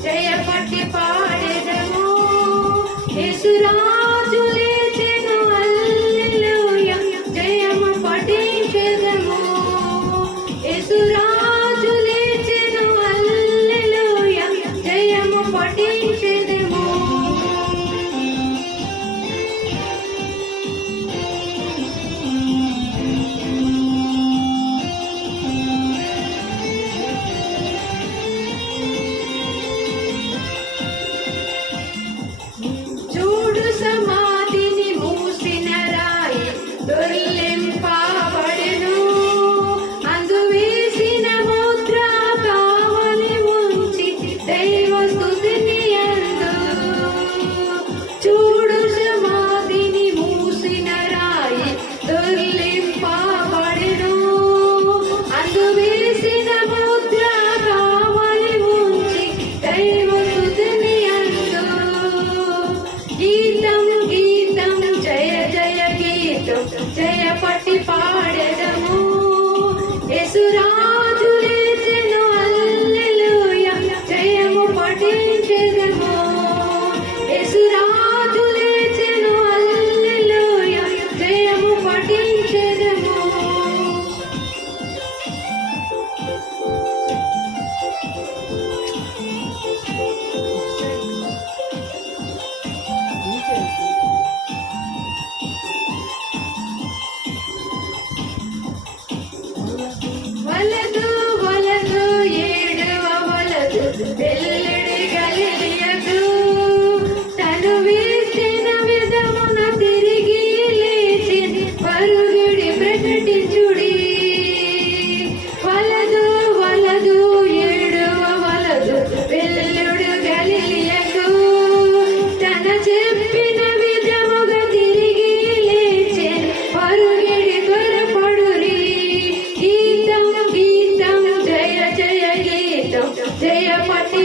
జయ పట్టి పాడెదము యేసురాజు లేచెను హల్లెలూయా జయము పఠించెదము యేసురాజు లేచెను హల్లెలూయా జయము పఠించెదము సమాధిని మూసిన రాయి దొర్లింపబడెను అందు వేసిన ముద్ర కావలి ఉంచి దైవ స్తుతిని యందు చూడు సమాధిని మూసిన రాయి దొర్లింపబడెను అందు వేసిన ముద్ర కావలి ఉంచి దైవ స్తుతిని యందు జయ పట్టి పాడెదము యేసురాజు లేచెను హల్లెలూయా జయము పఠించెదము యేసురాజు లేచెను హల్లెలూయా జయము పఠించెదము వలదు వలదు ఏడవ వలదు వెల్లడి గలియదు తను వేసిన విధమున తిరిగి లేచి పరుగుడి ప్రకటించుడి వలదు వలదు ఏడవ వలదు వెల్లడు గలియదు తన చెప్పిన విధముగా తిరిగి లేచి పరుగిడి త్వరపడురి జయ పట్టి